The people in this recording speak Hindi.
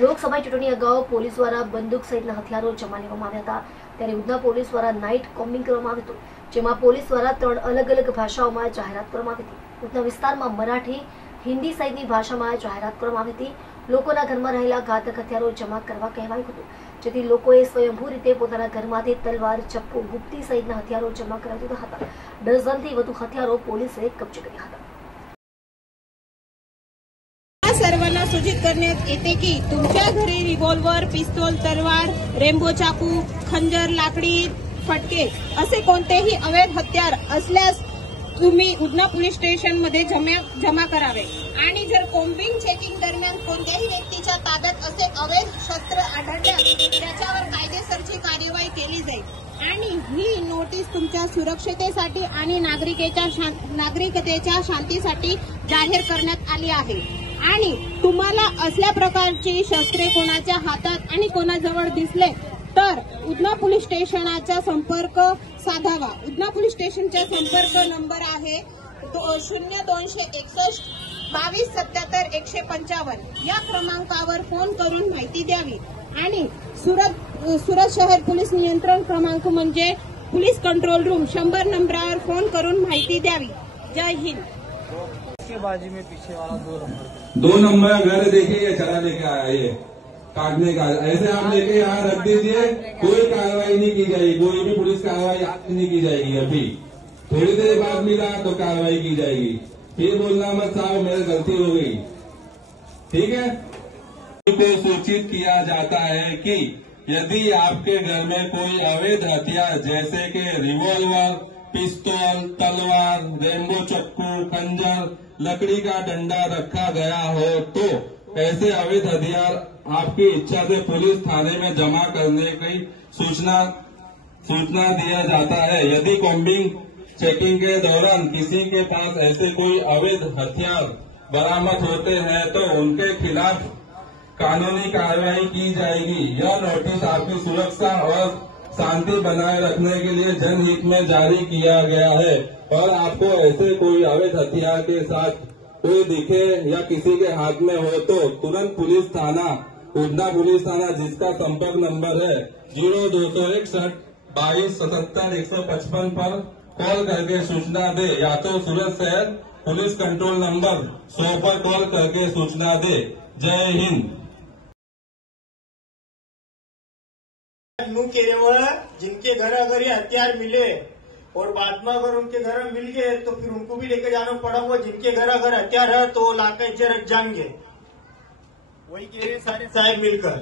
લોકસભા ચૂંટણી અગાઉ પોલીસ દ્વારા બંદૂક સહિતના હથિયારો જમા લેવામાં આવ્યા હતા। ત્યારે ઉધના પોલીસ દ્વારા નાઇટ કોમ્બિંગ કરવામાં આવ્યું હતું, જેમાં પોલીસ દ્વારા 3 અલગ અલગ ભાષાઓમાં જાહેરાત કરવામાં આવી હતી। ઉધના વિસ્તારમાં મરાઠી, હિન્દી સહિતની ભાષામાં જાહેરાત કરવામાં આવી હતી। લોકોના ઘરમાં રહેલા ઘાતક હથિયારો જમા કરવા કહેવાયું હતું, જેથી લોકોએ સ્વયંભૂ રીતે પોતાના ઘરમાંથી તલવાર, ચપ્પુ, ગુપ્તી સહિતના હથિયારો જમા કરાવી દીધા હતા। ડઝનથી વધુ હથિયારો પોલીસે કબજે કર્યા હતા। सर्वांना सूचित करण्यात येते की तुमच्या घरी रिव्हॉल्वर, पिस्तूल, तलवार, रेम्बो चाकू, खंजर, लाकडी फटके असे कोणतेही अवैध हत्यार असल्यास तुम्ही उधना पोलीस स्टेशन मध्ये जमा करावे। आणि जर कोम्बिंग चेकिंग दरम्यान कोणत्याही व्यक्तीच्या ताब्यात असे अवैध शस्त्र आढळल्यास त्याच्यावर कायदेशीर कार्यवाही केली जाईल। आणि ही नोटीस तुमच्या सुरक्षतेसाठी आणि नागरिकतेच्या शांतीसाठी जाहीर करण्यात आली आहे। आणि तुम्हाला असल्या प्रकारची शस्त्रे कोणाच्या हातात आणि कोणाजवळ दिसले तर उधना पोलीस स्टेशनचा संपर्क साधावा। उधना पोलीस स्टेशनचा संपर्क नंबर आहे 0261 2277 155 या क्रमांकावर फोन करून माहिती द्यावी। आणि सूरत शहर पोलीस नियंत्रण क्रमांक म्हणजे पोलीस कंट्रोल रूम 100 नंबरावर फोन करून माहिती द्यावी। जय हिंद। बाजी में पीछे वाला 2 नंबर घर देखिए ये चला लेके आया ये काटने का, ऐसे आप लेके यहाँ रख दीजिए, कोई कार्रवाई नहीं की जाएगी, कोई भी पुलिस कार्रवाई आज नहीं की जाएगी। अभी थोड़ी देर बाद मिला तो कार्रवाई की जाएगी। फिर बोलना मत साहब मेरी गलती हो गई, ठीक है। को सूचित किया जाता है कि यदि आपके घर में कोई अवैध हथियार जैसे कि रिवॉल्वर, पिस्तौल, तलवार, रेम्बो चाकू, खंजर, लकड़ी का डंडा रखा गया हो तो ऐसे अवैध हथियार आपकी इच्छा से पुलिस थाने में जमा करने की सूचना दिया जाता है। यदि कॉम्बिंग चेकिंग के दौरान किसी के पास ऐसे कोई अवैध हथियार बरामद होते हैं तो उनके खिलाफ कानूनी कार्रवाई की जाएगी। यह नोटिस आपकी सुरक्षा और शांति बनाए रखने के लिए जनहित में जारी किया गया है। और आपको ऐसे कोई अवैध हथियार के साथ कोई दिखे या किसी के हाथ में हो तो तुरंत पुलिस थाना उधना पुलिस थाना जिसका संपर्क नंबर है 0261 2277 155 पर कॉल करके सूचना दे, या तो सूरत शहर पुलिस कंट्रोल नंबर 100 पर कॉल करके सूचना दे। जय हिंद। केवल जिनके घर अगर ये हथियार मिले और बाद में अगर उनके घर में मिल गए तो फिर उनको भी लेकर जाना पड़ेगा। जिनके घर अगर हथियार है तो लाकर रख जाएंगे, वही कह रहे सारे साहब मिलकर।